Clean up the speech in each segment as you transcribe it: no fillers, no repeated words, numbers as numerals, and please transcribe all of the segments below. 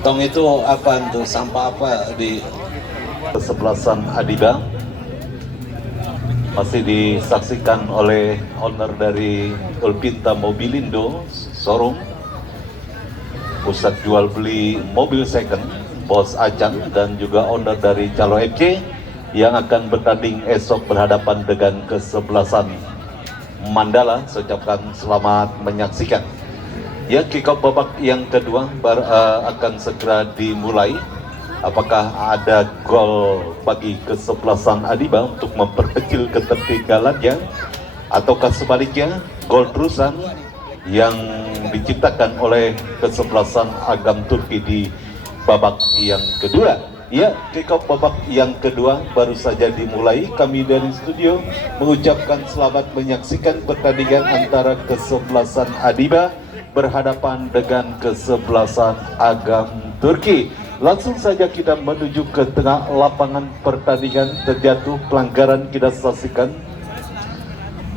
Tong itu apa tuh? Sampah apa di kesebelasan Adiba? Masih disaksikan oleh owner dari Ulpinta Mobilindo showroom, pusat jual beli mobil second, Bos Acan, dan juga owner dari Calo FC yang akan bertanding esok berhadapan dengan kesebelasan Mandala. Saya ucapkan selamat menyaksikan. Ya, kick off babak yang kedua akan segera dimulai. Apakah ada gol bagi kesebelasan Adiba untuk memperkecil ketertinggalannya, ataukah sebaliknya gol terusan yang diciptakan oleh kesebelasan Agam Turki di babak yang kedua? Ya, kick off babak yang kedua baru saja dimulai. Kami dari studio mengucapkan selamat menyaksikan pertandingan antara kesebelasan Adiba berhadapan dengan kesebelasan Agam Turki. Langsung saja kita menuju ke tengah lapangan pertandingan. Terjatuh pelanggaran, kita saksikan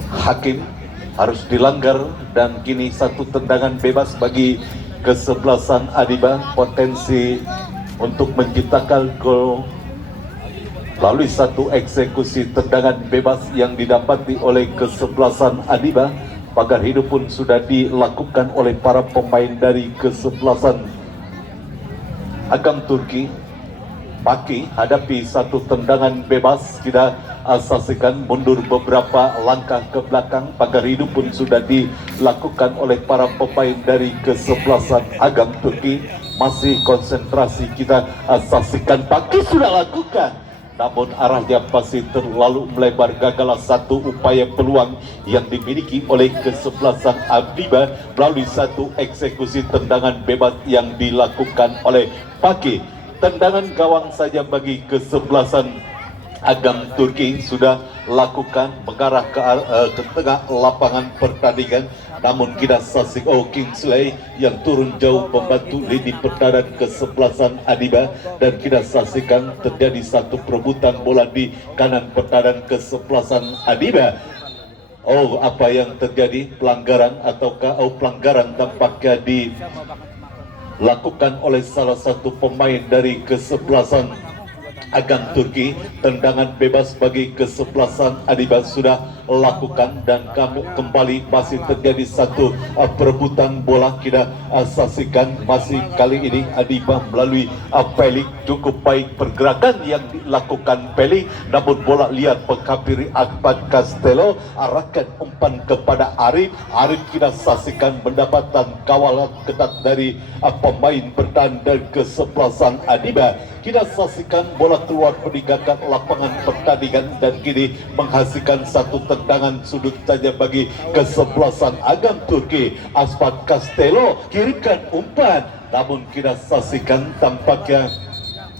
hakim harus dilanggar, dan kini satu tendangan bebas bagi kesebelasan Adiba. Potensi untuk menciptakan gol melalui satu eksekusi tendangan bebas yang didapati oleh kesebelasan Adiba. Pagar hidup pun sudah dilakukan oleh para pemain dari kesebelasan Agam Turki. Paki hadapi satu tendangan bebas, kita saksikan mundur beberapa langkah ke belakang. Pagar hidup pun sudah dilakukan oleh para pemain dari kesebelasan Agam Turki. Masih konsentrasi, kita saksikan Paki sudah lakukan, namun arahnya masih terlalu melebar. Gagal satu upaya peluang yang dimiliki oleh kesebelasan Adiba melalui satu eksekusi tendangan bebas yang dilakukan oleh Paki. Tendangan gawang saja bagi kesebelasan Agam Turki sudah lakukan mengarah ke tengah lapangan pertandingan, namun kita saksikan Kingsley yang turun jauh membantu lini pertahanan kesebelasan Adiba, dan kita saksikan terjadi satu perebutan bola di kanan pertahanan kesebelasan Adiba. Apa yang terjadi? Pelanggaran ataukah pelanggaran tampaknya dilakukan oleh salah satu pemain dari kesebelasan Agam Turki. Tendangan bebas bagi kesebelasan Adiba sudah lakukan, dan kami kembali masih terjadi satu perebutan bola. Kita saksikan masih kali ini Adiba melalui Pelik. Cukup baik pergerakan yang dilakukan Pelik, namun bola liar menghampiri Ahmad Castello. Arahkan umpan kepada Arif. Arif kita saksikan mendapatkan kawalan ketat dari pemain bertahan dari kesebelasan Adiba. Kita saksikan bola keluar meninggalkan lapangan pertandingan, dan kini menghasilkan satu tendangan sudut saja bagi kesebelasan Agam Turki. Ahmad Castello kirimkan umpan, namun kita saksikan tampaknya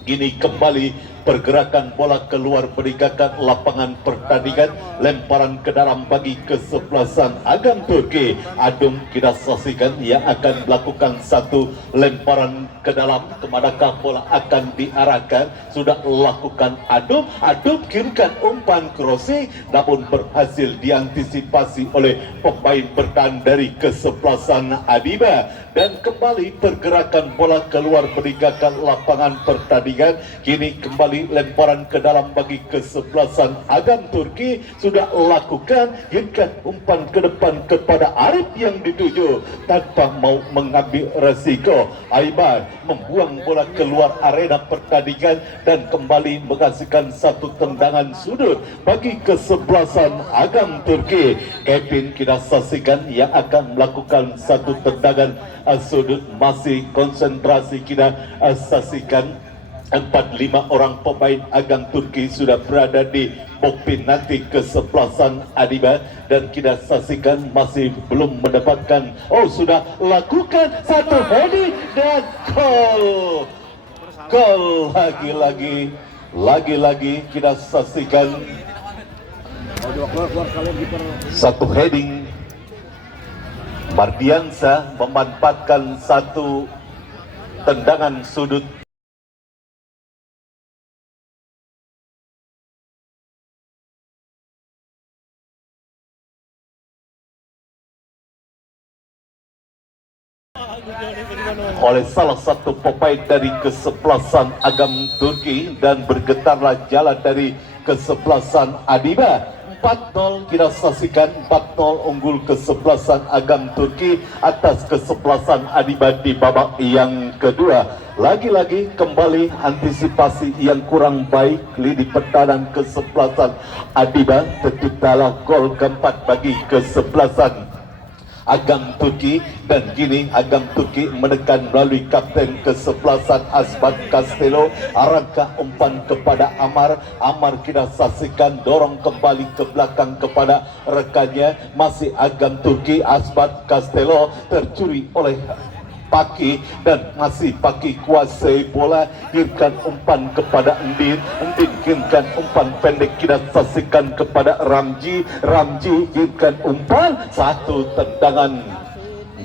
ini kembali pergerakan bola keluar meninggalkan lapangan pertandingan. Lemparan ke dalam bagi kesebelasan Agam Turki. Adum kita saksikan yang akan melakukan satu lemparan ke dalam. Kemanakah bola akan diarahkan? Sudah lakukan Adum. Adum kirimkan umpan crossing, namun berhasil diantisipasi oleh pemain bertahan dari kesebelasan Adiba, dan kembali pergerakan bola keluar meninggalkan lapangan pertandingan. Kini kembali lemparan ke dalam bagi kesebelasan Agam Turki. Sudah lakukan, kirimkan umpan ke depan kepada Arif yang dituju tanpa mau mengambil resiko. Aibar membuang bola keluar arena pertandingan, dan kembali menghasilkan satu tendangan sudut bagi kesebelasan Agam Turki. Kevin kita saksikan yang akan melakukan satu tendangan sudut. Masih konsentrasi, kita saksikan 4-5 orang pemain Agam Turki sudah berada di box penalti kesebelasan Adiba, dan kita saksikan masih belum mendapatkan. Sudah lakukan satu heading dan gol lagi kita saksikan satu heading. Mardiansa memanfaatkan satu tendangan sudut oleh salah satu pemain dari kesebelasan Agam Turki, dan bergetarlah jalan dari kesebelasan Adiba. 4-0 kita saksikan, 4-0 unggul kesebelasan Agam Turki atas kesebelasan Adiba di babak yang kedua. Lagi-lagi kembali antisipasi yang kurang baik lini pertahanan kesebelasan Adiba, terciptalah gol keempat bagi kesebelasan Agam Turki, dan kini Agam Turki menekan melalui kapten kesebelasan Asbat Castello. Arangkah umpan kepada Amar. Amar kita saksikan dorong kembali ke belakang kepada rekannya. Masih Agam Turki, Asbat Castello tercuri oleh Paki, dan masih Paki kuasai bola, kirimkan umpan kepada Endin. Endin kirimkan umpan pendek, kita saksikan kepada Ramji. Ramji kirimkan umpan, satu tendangan,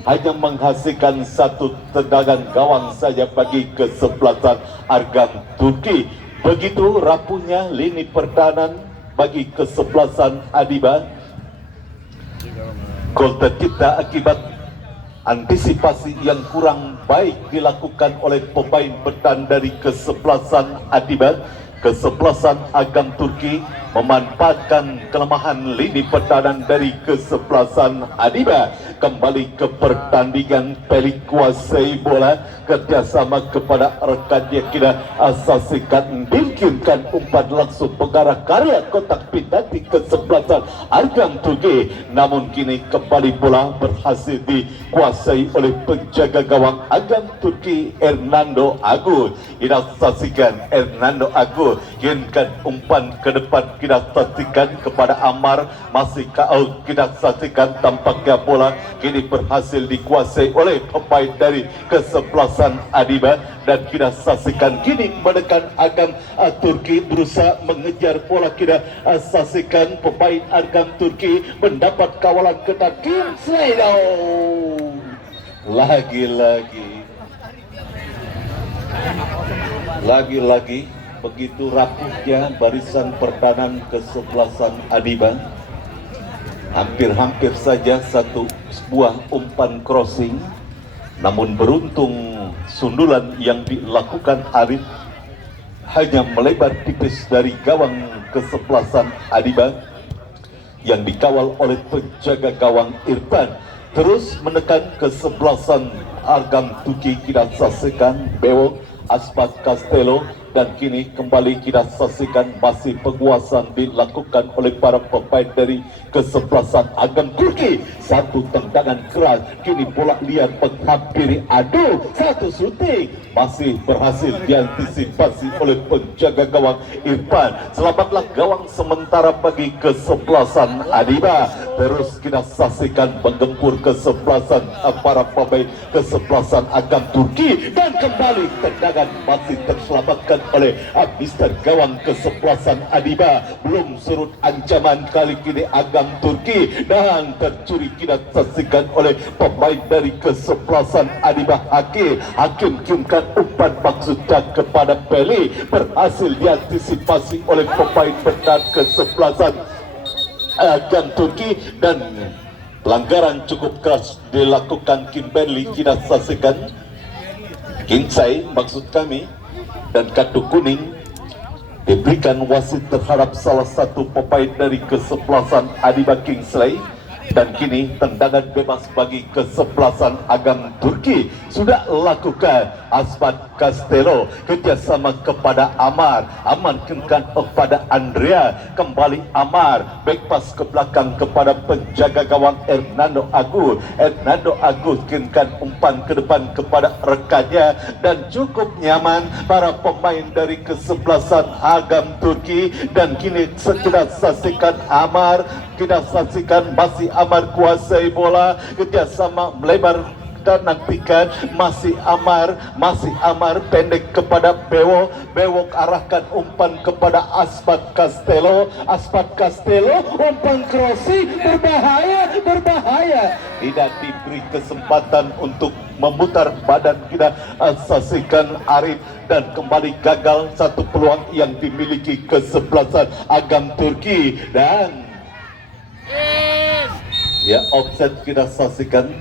hanya menghasilkan satu tendangan gawang saja bagi kesebelasan Agam Turki. Begitu rapuhnya lini pertahanan bagi kesebelasan Adiba. Gol tercipta akibat antisipasi yang kurang baik dilakukan oleh pemain bertahan dari kesebelasan Adiba. Kesebelasan Agam Turki memanfaatkan kelemahan lini pertahanan dari kesebelasan Adiba. Kembali ke pertandingan, Pelik kuasai bola, kerjasama kepada rekannya, kita asasikan, bikinkan umpan langsung mengarah karya kotak penalti kesebelasan Agam Turki. Namun kini kembali bola berhasil dikuasai oleh penjaga gawang Agam Turki, Hernando Agus. Kita saksikan Hernando Agus kirimkan umpan ke depan, kita saksikan kepada Amar. Masih kau kita saksikan, tampaknya bola kini berhasil dikuasai oleh pemain dari kesebelasan Adiba, dan kita saksikan kini menekan Agam Turki berusaha mengejar bola. Kita saksikan pemain Agam Turki mendapat kawalan ketat. Kingsley lagi-lagi begitu rapuhnya barisan pertahanan kesebelasan Adiba. Hampir-hampir saja sebuah umpan crossing, namun beruntung sundulan yang dilakukan Arif hanya melebar tipis dari gawang kesebelasan Adiba yang dikawal oleh penjaga gawang Irfan. Terus menekan kesebelasan Agam Turki, kita saksikan Bewok, Asbat Castello, dan kini kembali kita saksikan masih penguasaan dilakukan oleh para pemain dari kesebelasan Agam Turki. Satu tendangan keras, kini bola liar menghampiri, aduh, satu shooting masih berhasil diantisipasi oleh penjaga gawang Irfan. Selamatlah gawang sementara bagi kesebelasan Adiba. Terus kita saksikan menggempur kesebelasan para pemain kesebelasan Agam Turki, dan kembali tendangan masih terselamatkan oleh Mister gawang kesebelasan Adiba. Belum surut ancaman kali kini Agam Turki, dan tercuri kita saksikan oleh pemain dari kesebelasan Adiba. Hakim kirimkan umpan maksudnya kepada Peli, berhasil diantisipasi oleh pemain bertahan kesebelasan Agam Turki, dan pelanggaran cukup keras dilakukan Kimberly. Kita saksikan Kinsai maksud kami, dan kartu kuning diberikan wasit terhadap salah satu pemain dari kesebelasan Adiba, Kingsley. Dan kini tendangan bebas bagi kesebelasan Agam Turki sudah lakukan Asbat Castello, kerjasama kepada Amar. Amar kirimkan kepada Andrea, kembali Amar, back pass ke belakang kepada penjaga gawang Hernando Agus. Hernando Agus kirimkan umpan ke depan kepada rekannya, dan cukup nyaman para pemain dari kesebelasan Agam Turki. Dan kini kita saksikan Amar, kita saksikan masih Amar kuasai bola, kerjasama melebar dan nantikan masih Amar pendek kepada Bewok arahkan umpan kepada Asbat Castello. Umpan crossing berbahaya, tidak diberi kesempatan untuk memutar badan. Kita saksikan Arif, dan kembali gagal satu peluang yang dimiliki kesebelasan Agam Turki. Dan ya, offset kita saksikan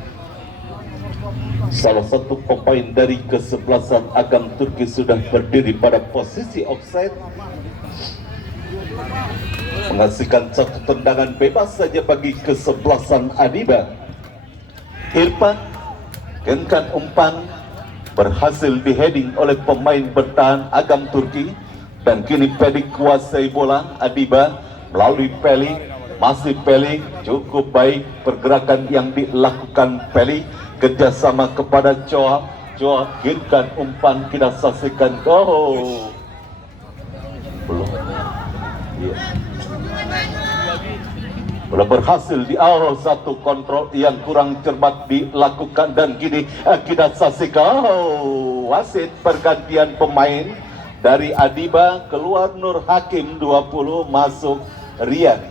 Salah satu pemain dari kesebelasan Agam Turki sudah berdiri pada posisi offside, menghasilkan satu tendangan bebas saja bagi kesebelasan Adiba. Irfan genkan umpan berhasil diheading oleh pemain bertahan Agam Turki, dan kini Pelik kuasai bola. Adiba melalui Pelik, masih Pelik, cukup baik pergerakan yang dilakukan Pelik, kerjasama kepada Joab. Joab genkan umpan, kita saksikan gol. Belum. Yeah. Belum berhasil di awal, satu kontrol yang kurang cermat dilakukan, dan kini kita saksikan wasit pergantian pemain dari Adiba, keluar Nur Hakim 20, masuk Rian.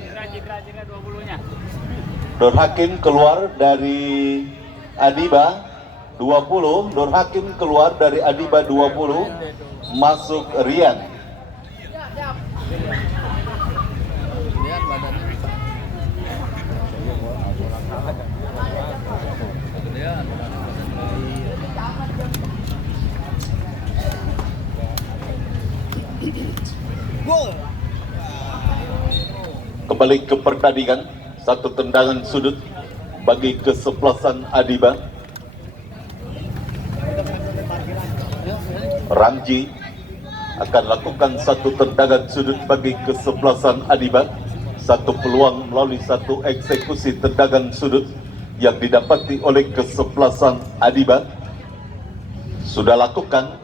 Nur Hakim keluar dari Adiba 20, Nur Hakim keluar dari Adiba 20, masuk Rian. Kembali ke pertandingan, satu tendangan sudut bagi kesebelasan Adiba. Ramji akan lakukan satu tendangan sudut bagi kesebelasan Adiba. Satu peluang melalui satu eksekusi tendangan sudut yang didapati oleh kesebelasan Adiba sudah lakukan,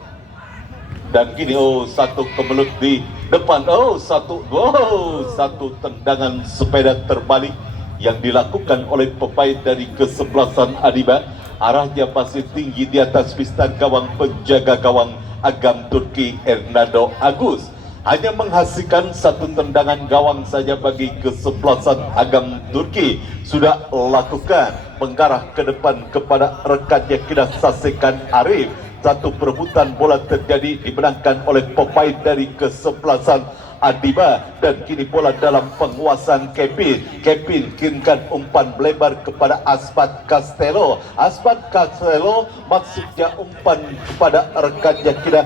dan kini satu kemelut di depan, satu tendangan sepeda terbalik yang dilakukan oleh pemain dari kesebelasan Adiba. Arahnya masih tinggi di atas pistan gawang penjaga gawang Agam Turki Hernando Agus. Hanya menghasilkan satu tendangan gawang saja bagi kesebelasan Agam Turki. Sudah lakukan mengarah ke depan kepada rekannya, kita saksikan Arif. Satu perebutan bola terjadi, dimenangkan oleh pemain dari kesebelasan Adiba, dan kini bola dalam penguasaan Kevin. Kevin kirimkan umpan melebar kepada Aspat Castello. Aspat Castello maksudnya umpan kepada rekannya, kita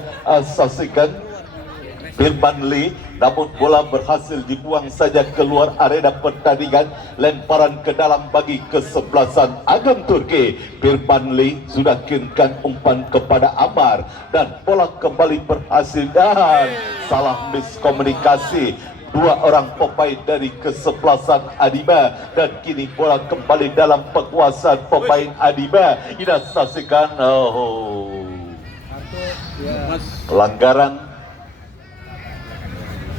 saksikan Firman Lee, namun bola berhasil dibuang saja keluar arena pertandingan. Lemparan ke dalam bagi kesebelasan Agam Turki. Firman Lee sudah kirimkan umpan kepada Amar, dan bola kembali berhasil, dan salah miskomunikasi dua orang pemain dari kesebelasan Adiba, dan kini bola kembali dalam penguasaan pemain Adiba. Kita saksikan pelanggaran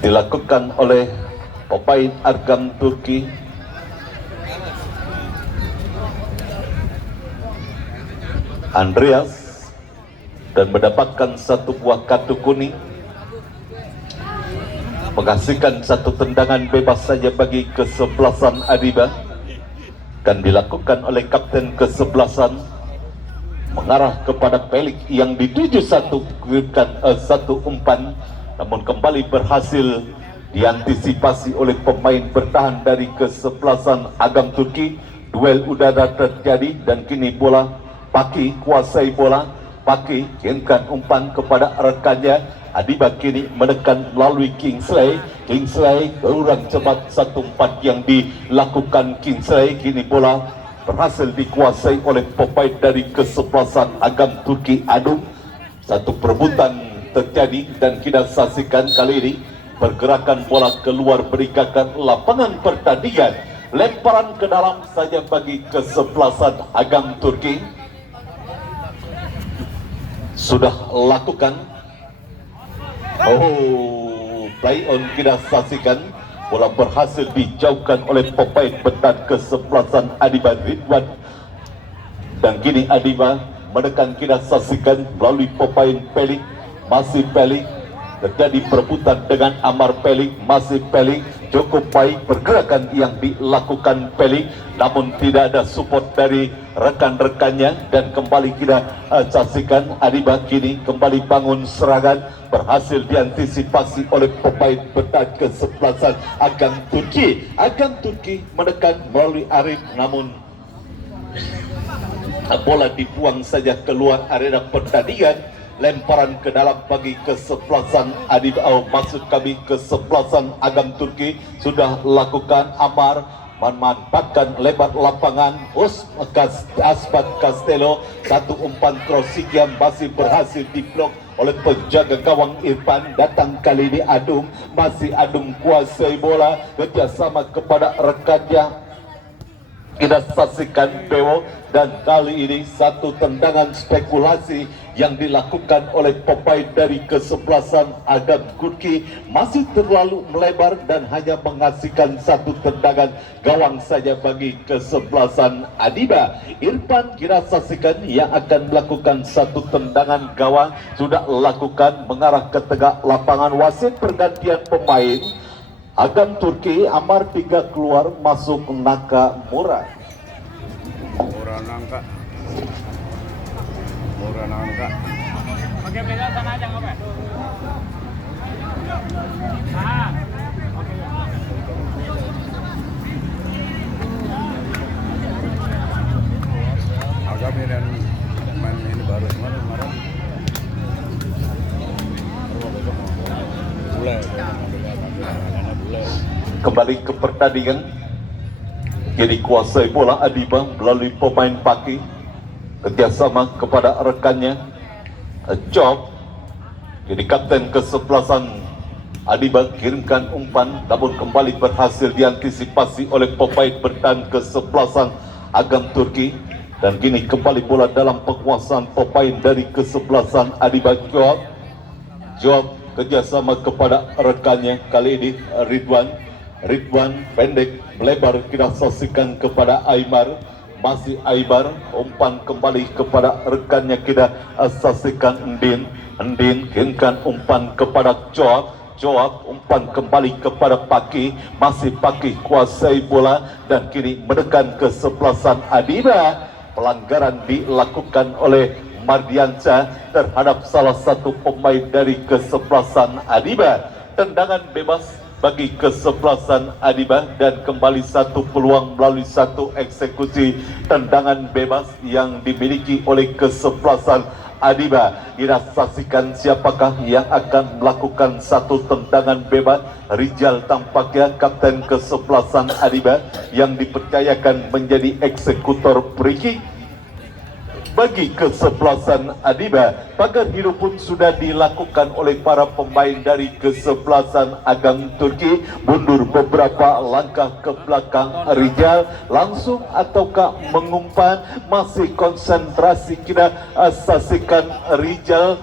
dilakukan oleh pemain Agam Turki. Andreas, dan mendapatkan satu buah kartu kuning, menghasilkan satu tendangan bebas saja bagi kesebelasan Adiba, dan dilakukan oleh kapten kesebelasan mengarah kepada Pelik yang dituju satu umpan, namun kembali berhasil diantisipasi oleh pemain bertahan dari kesebelasan Agam Turki. Duel udara terjadi, dan kini bola Paki kuasai bola. Paki kirimkan umpan kepada rekannya. Adiba kini menekan melalui Kingsley. Kingsley kurang cepat satu umpan yang dilakukan Kingsley. Kini bola berhasil dikuasai oleh pemain dari kesebelasan Agam Turki Adum. Satu perebutan terjadi, dan kita saksikan kali ini pergerakan bola keluar meninggalkan lapangan pertandingan. Lemparan ke dalam saja bagi kesebelasan Agam Turki. Sudah lakukan play on, kita saksikan bola berhasil dijauhkan oleh pemain bertahan kesebelasan Adiba Ridwan, dan kini Adiba menekan, kita saksikan melalui pemain Pelik. Masih Pelik, terjadi perebutan dengan Amar Pelik. Masih Pelik, cukup baik pergerakan yang dilakukan Pelik, namun tidak ada support dari rekan-rekannya, dan kembali kita saksikan Adiba kini kembali bangun serangan, berhasil diantisipasi oleh pemain bertahan kesebelasan Agam Turki. Agam Turki menekan melalui Arif, namun bola dibuang saja keluar arena pertandingan. Lemparan ke dalam bagi kesebelasan maksud kami kesebelasan Agam Turki sudah lakukan. Amar memanfaatkan lebar lapangan. Aspat Castello, satu umpan crossing yang masih berhasil diblok oleh penjaga gawang Irfan. Datang kali ini Adung, masih Adung kuasai bola, kerjasama kepada rekannya. Kita saksikan Bewo, dan kali ini satu tendangan spekulasi yang dilakukan oleh pemain dari kesebelasan Agam Turki masih terlalu melebar dan hanya menghasilkan satu tendangan gawang saja bagi kesebelasan Adiba. Irfan kita saksikan yang akan melakukan satu tendangan gawang sudah lakukan mengarah ke tengah lapangan. Wasit pergantian pemain. Agam Turki, Amar 3 keluar, masuk Nakamura. Murah nangka. Oke, beda sana aja nggak apa? Agak beda main ini baru kemarin. Kembali ke pertandingan. Jadi kuasai bola Adiba melalui pemain Paki, kerjasama kepada rekannya Job. Jadi kapten kesebelasan Adiba kirimkan umpan, namun kembali berhasil diantisipasi oleh pemain bertahan kesebelasan Agam Turki. Dan kini kembali bola dalam penguasaan pemain dari kesebelasan Adiba. Job kerjasama kepada rekannya, kali ini Ridwan pendek melebar, kita saksikan kepada Aymar. Masih Aymar, umpan kembali kepada rekannya, kita saksikan Endin kirimkan umpan kepada Joab, umpan kembali kepada Paki. Masih Paki kuasai bola dan kini menekan kesebelasan Adiba. Pelanggaran dilakukan oleh Mardiansyah terhadap salah satu pemain dari kesebelasan Adiba. Tendangan bebas bagi kesebelasan Adiba dan kembali satu peluang melalui satu eksekusi tendangan bebas yang dimiliki oleh kesebelasan Adiba. Kita saksikan siapakah yang akan melakukan satu tendangan bebas. Rijal tampaknya kapten kesebelasan Adiba yang dipercayakan menjadi eksekutor free kick bagi kesebelasan Adiba. Pagar hidup pun sudah dilakukan oleh para pemain dari kesebelasan Agam Turki. Mundur beberapa langkah ke belakang Rijal, langsung ataukah mengumpan. Masih konsentrasi, kita saksikan Rijal.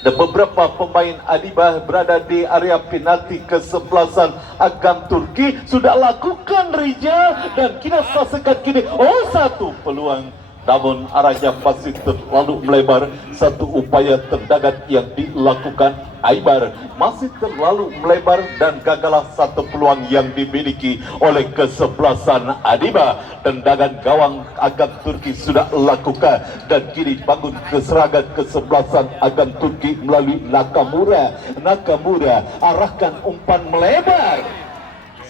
Ada beberapa pemain Adiba berada di area penalti kesebelasan Agam Turki. Sudah lakukan Rijal dan kita saksikan kini satu peluang, namun arahnya masih terlalu melebar. Satu upaya tendangan yang dilakukan Aymar masih terlalu melebar dan gagallah satu peluang yang dimiliki oleh kesebelasan Adiba. Tendangan gawang Agam Turki sudah lakukan dan kini bangun keserangan kesebelasan Agam Turki melalui Nakamura arahkan umpan melebar.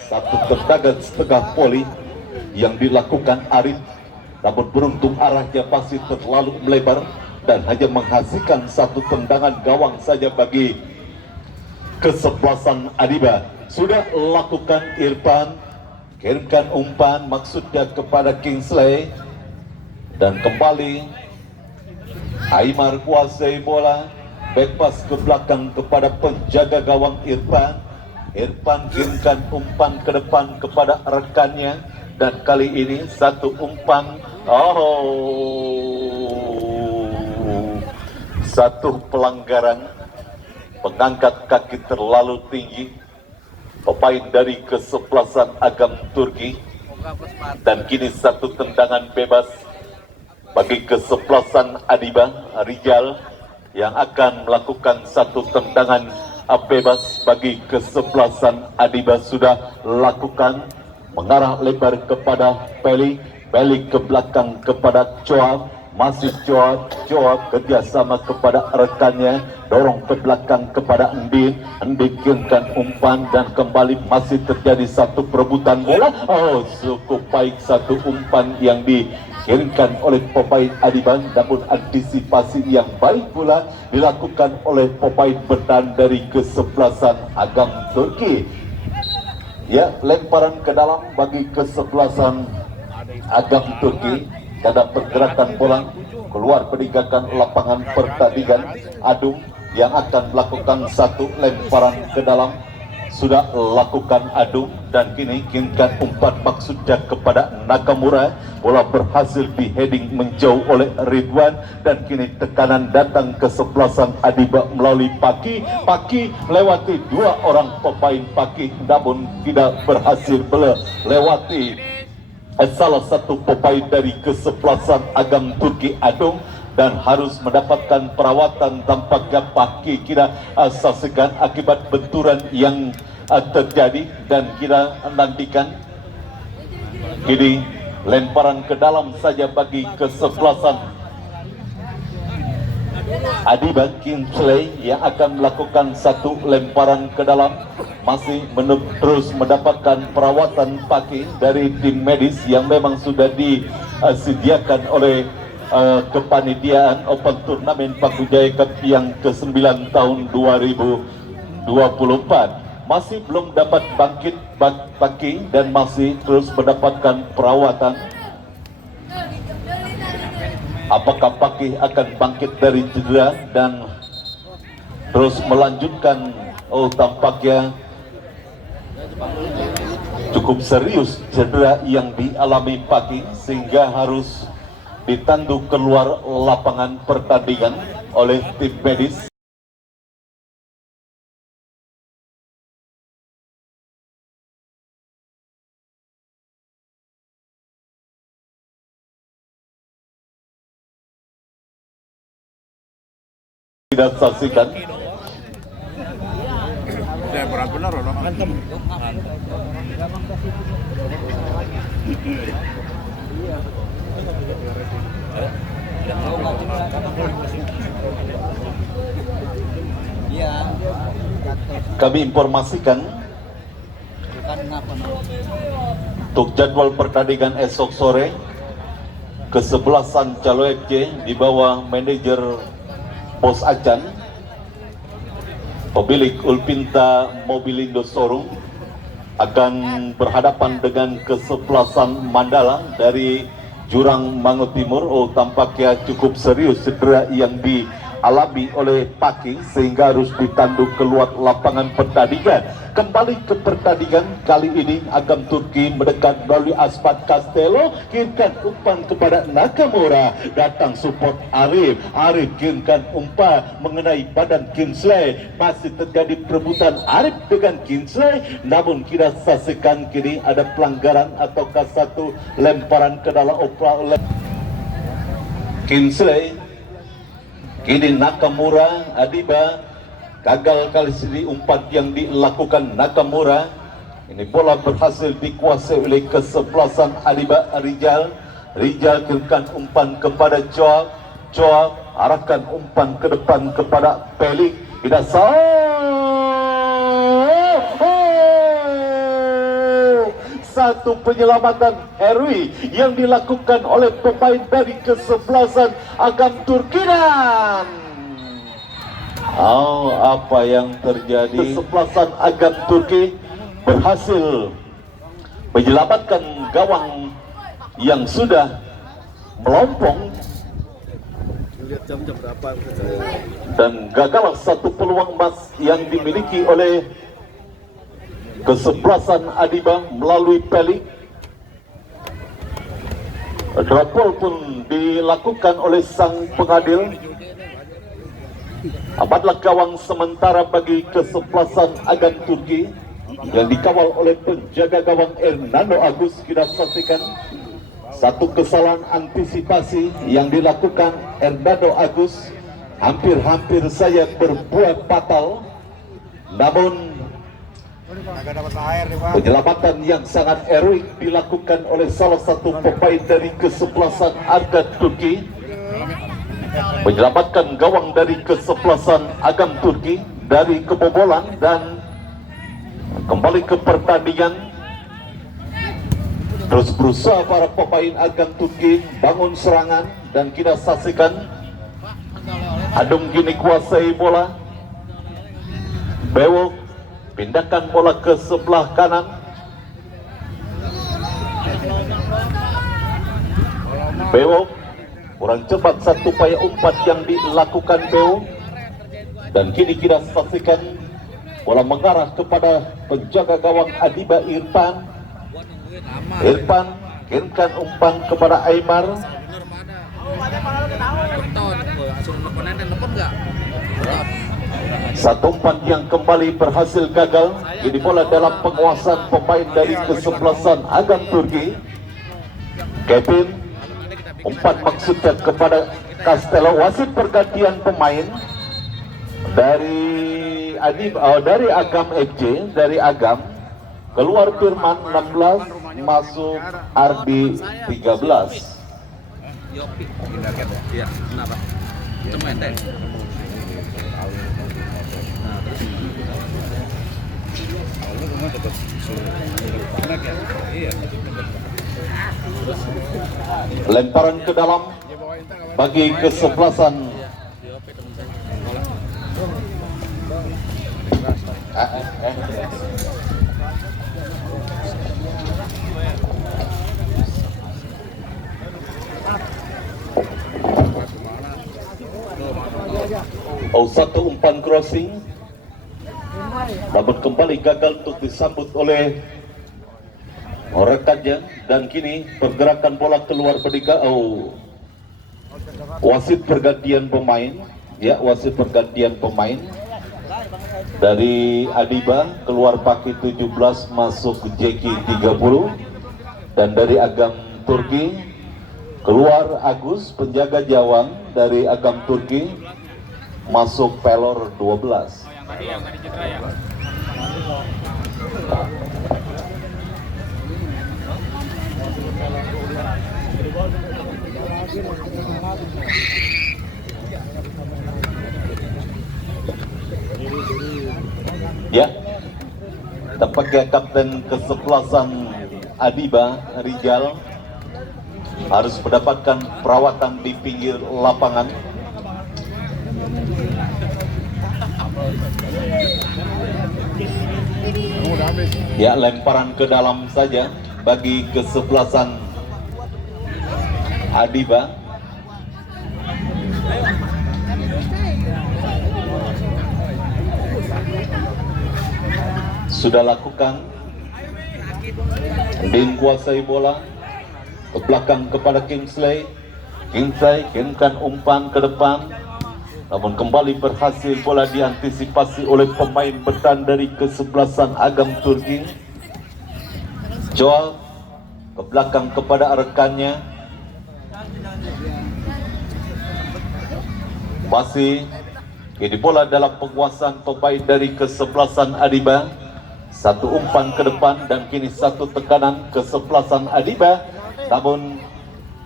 Satu tendangan setengah voli yang dilakukan Arif, namun beruntung arahnya masih terlalu melebar dan hanya menghasilkan satu tendangan gawang saja bagi kesebelasan Adiba. Sudah lakukan Irfan, kirimkan umpan maksudnya kepada Kingsley, dan kembali Aymar kuasai bola, bebas ke belakang kepada penjaga gawang Irfan. Irfan kirimkan umpan ke depan kepada rekannya, dan kali ini satu umpan, satu pelanggaran, mengangkat kaki terlalu tinggi pemain dari kesebelasan Agam Turki. Dan kini satu tendangan bebas bagi kesebelasan Adiba. Rijal yang akan melakukan satu tendangan bebas bagi kesebelasan Adiba sudah lakukan, mengarah lebar kepada Peli ke belakang kepada Joab. Masih Joab kerjasama kepada rekannya, dorong ke belakang kepada Endin kirimkan umpan dan kembali masih terjadi satu perebutan bola. Cukup baik satu umpan yang dikirimkan oleh pemain Adiban, namun antisipasi yang baik pula dilakukan oleh pemain bertahan dari kesebelasan Agam Turki. Ya, lemparan ke dalam bagi kesebelasan Agam Turki. Ada pergerakan bola keluar peninggalkan lapangan pertandingan. Adung yang akan melakukan satu lemparan ke dalam, sudah lakukan Adung, dan kini kirimkan umpan maksudnya kepada Nakamura. Bola berhasil di heading menjauh oleh Ridwan, dan kini tekanan datang ke kesebelasan Adiba melalui Paki. Paki lewati dua orang pemain Paki, namun tidak berhasil melewati salah satu pemain dari kesebelasan Agam Turki, Adung, dan harus mendapatkan perawatan. Tampaknya Paki kira saksikan akibat benturan yang terjadi, dan kita nantikan kini lemparan ke dalam saja bagi kesebelasan Adiba. Kingsley yang akan melakukan satu lemparan ke dalam, masih terus mendapatkan perawatan Paki dari tim medis yang memang sudah disediakan oleh kepanitiaan Open Turnamen Paku Jaya Cup yang ke-9 tahun 2024. Masih belum dapat bangkit Paki dan masih terus mendapatkan perawatan. Apakah Paki akan bangkit dari cedera dan terus melanjutkan? Tampaknya cukup serius cedera yang dialami Paki sehingga harus ditandu keluar lapangan pertandingan oleh tim medis. Tidak saksikan. Berat benar loh. Kami informasikan untuk jadwal pertandingan esok sore, kesebelasan Calo FC di bawah manajer Bos Acan, pemilik Ulpinta Mobilindo Showroom, akan berhadapan dengan kesebelasan Mandala dari Jurang Mangu Timur. Tampaknya cukup serius cedera yang dialami oleh Paki sehingga harus ditandu keluar lapangan pertandingan. Kembali ke pertandingan kali ini, Agam Turki mendekat melalui Aspat Castello, kirimkan umpan kepada Nakamura, datang support Arif kirimkan umpan mengenai badan Kingsley. Masih terjadi perebutan Arif dengan Kingsley, namun kita saksikan kini ada pelanggaran ataukah satu lemparan ke dalam oleh Kingsley. Kini Nakamura, Adiba gagal kali ini umpan yang dilakukan Nakamura. Ini bola berhasil dikuasai oleh kesebelasan Adiba. Rijal kirimkan umpan kepada Joa arahkan umpan ke depan kepada Pelik. Tidak satu penyelamatan Herwi yang dilakukan oleh pemain dari kesebelasan Agam Turkinan. Apa yang terjadi? Kesebelasan Agam Turki berhasil menyelamatkan gawang yang sudah melompong dan gagal satu peluang emas yang dimiliki oleh kesebelasan Adiba melalui Pelik. Dropol pun dilakukan oleh sang pengadil. Amatlah gawang sementara bagi kesebelasan Agam Turki yang dikawal oleh penjaga gawang Hernando Agus. Kita saksikan satu kesalahan antisipasi yang dilakukan Hernando Agus, hampir saja berbuat fatal, namun penyelamatan yang sangat heroik dilakukan oleh salah satu pemain dari kesebelasan Agam Turki, menyelamatkan gawang dari kesebelasan Agam Turki dari kebobolan dan kembali ke pertandingan. Terus berusaha para pemain Agam Turki bangun serangan dan kita saksikan Adung kini kuasai bola. Bewok pindahkan bola ke sebelah kanan. Bewok kurang cepat satu upaya umpan yang dilakukan Bewok. Dan kini kita saksikan bola mengarah kepada penjaga gawang Adiba Irfan. Irfan kirimkan umpan kepada Aymar. Satu umpan yang kembali berhasil gagal. Ini bola dalam penguasaan pemain dari kesebelasan Agam Turki. Kevin umpan maksudnya kepada Castello. Wasit pergantian pemain dari dari Agam FC, dari Agam keluar Firman 16, masuk Ardi 13. Iya, kenapa? Itu menteng. Lemparan ke dalam bagi kesebelasan satu umpan crossing, namun kembali gagal untuk disambut oleh rekannya. Dan kini pergerakan bola keluar bertiga. Wasit pergantian pemain, ya, wasit pergantian pemain dari Adiba keluar pakai 17, masuk Jeki 30. Dan dari Agam Turki keluar Agus, penjaga gawang dari Agam Turki, masuk Pelor 12. Yang tadi cedera ya. Ya, tampaknya kapten kesebelasan Adiba Rijal harus mendapatkan perawatan di pinggir lapangan. Ya, lemparan ke dalam saja bagi kesebelasan Adiba. Sudah lakukan. Din kuasai bola ke belakang kepada Kingsley. Kingsley kirimkan umpan ke depan, namun kembali berhasil bola diantisipasi oleh pemain bertahan dari kesebelasan Agam Turki. Joel ke belakang kepada rekannya. Masih ini bola dalam penguasaan pemain dari kesebelasan Adiba. Satu umpan ke depan dan kini satu tekanan kesebelasan Adiba. Namun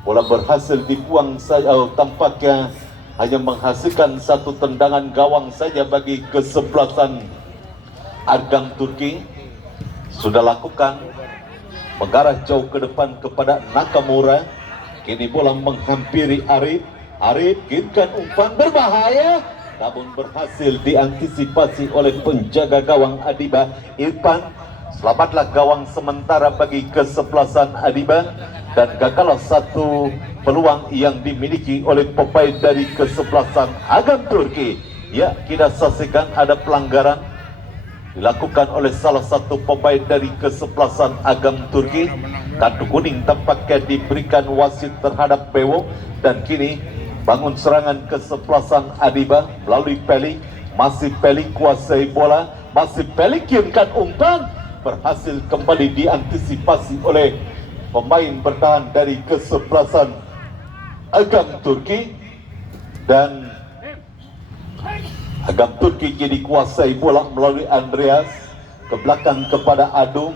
bola berhasil dibuang saja. Tampaknya hanya menghasilkan satu tendangan gawang saja bagi kesebelasan Agam Turki. Sudah lakukan mengarah jauh ke depan kepada Nakamura. Kini bola menghampiri Arif. Arif kirimkan umpan berbahaya, namun berhasil diantisipasi oleh penjaga gawang Adiba Irfan. Selamatlah gawang sementara bagi kesebelasan Adiba. Dan gagallah satu peluang yang dimiliki oleh pemain dari kesebelasan Agam Turki. Ya, kita saksikan ada pelanggaran dilakukan oleh salah satu pemain dari kesebelasan Agam Turki. Kartu kuning tampaknya diberikan wasit terhadap Bewo. Dan kini bangun serangan kesebelasan Adiba melalui Peli. Masih Peli kuasai bola, masih Peli kirimkan umpan, berhasil kembali diantisipasi oleh pemain bertahan dari kesebelasan Agam Turki. Dan Agam Turki jadi kuasai bola melalui Andreas ke belakang kepada Adung.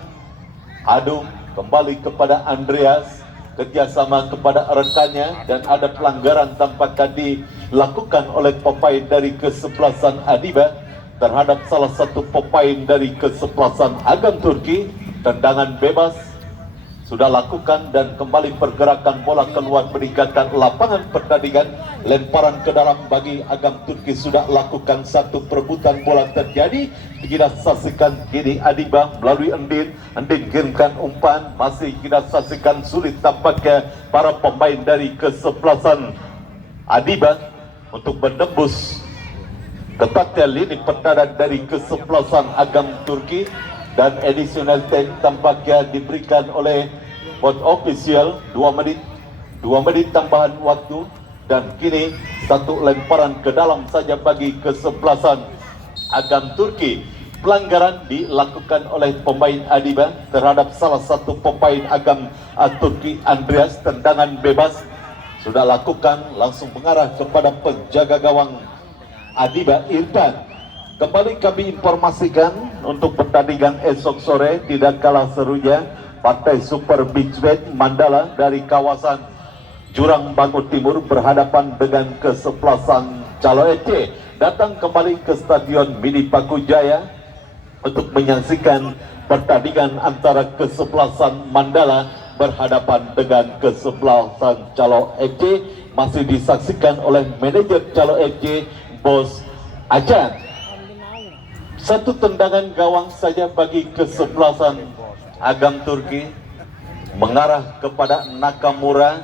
Adung kembali kepada Andreas, kerjasama kepada rekannya, dan ada pelanggaran tampaknya dilakukan oleh pemain dari kesebelasan Adiba terhadap salah satu pemain dari kesebelasan Agam Turki. Tendangan bebas sudah lakukan dan kembali pergerakan bola keluar meninggalkan lapangan pertandingan. Lemparan ke dalam bagi Agam Turki sudah lakukan, satu perebutan bola terjadi. Kita saksikan kini Adiba melalui Endin kirimkan umpan, masih kita saksikan sulit tampaknya para pemain dari kesebelasan Adiba untuk menembus ketatnya lini pertahanan dari kesebelasan Agam Turki. Dan additional time tampaknya diberikan oleh board official 2 menit tambahan waktu. Dan kini satu lemparan ke dalam saja bagi kesebelasan Agam Turki. Pelanggaran dilakukan oleh pemain Adiba terhadap salah satu pemain Agam Turki, Andreas. Tendangan bebas sudah lakukan, langsung mengarah kepada penjaga gawang Adiba, Irfan. Kembali kami informasikan untuk pertandingan esok sore tidak kalah serunya Partai Super Beachbet Mandala dari kawasan Jurang Bangor Timur berhadapan dengan kesebelasan Calo FC. Datang kembali ke Stadion Mini Pakujaya untuk menyaksikan pertandingan antara kesebelasan Mandala berhadapan dengan kesebelasan Calo FC. Masih disaksikan oleh manajer Calo FC, Bos Ajan. Satu tendangan gawang saja bagi kesebelasan Agam Turki mengarah kepada Nakamura,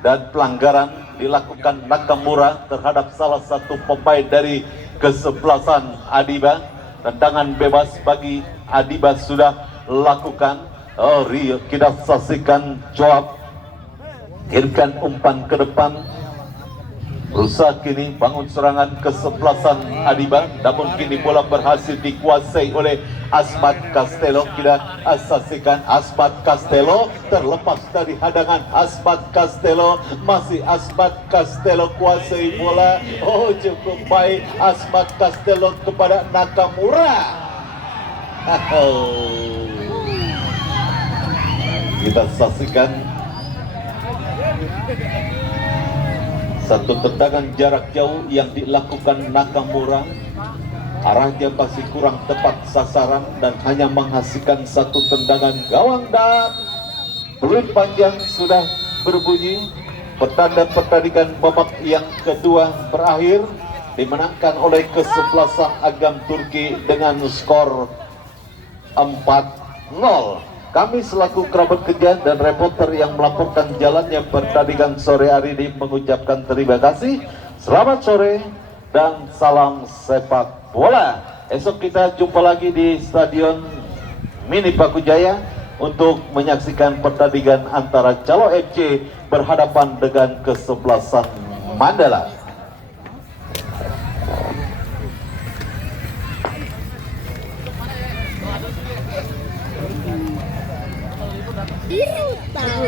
dan pelanggaran dilakukan Nakamura terhadap salah satu pemain dari kesebelasan Adiba. Tendangan bebas bagi Adiba sudah lakukan. Oh, Rio, kita saksikan Joab kirimkan umpan ke depan. Berusaha kini bangun serangan kesebelasan Adiba, namun kini bola berhasil dikuasai oleh Asmat Castello. Kita saksikan Asmat Castello terlepas dari hadangan Asmat Castello, masih Asmat Castello kuasai bola. Oh, cukup baik Asmat Castello kepada Nakamura. Kita saksikan satu tendangan jarak jauh yang dilakukan Nakamura. Arahnya masih kurang tepat sasaran dan hanya menghasilkan satu tendangan gawang. Dan peluit panjang sudah berbunyi. Pertanda pertandingan babak yang kedua berakhir, dimenangkan oleh kesebelasan Agam Turki dengan skor 4-0. Kami selaku kerabat kerja dan reporter yang melaporkan jalannya pertandingan sore hari ini mengucapkan terima kasih. Selamat sore dan salam sepak bola. Esok kita jumpa lagi di Stadion Mini Pakujaya untuk menyaksikan pertandingan antara Calo FC berhadapan dengan kesebelasan Mandala. Tahu.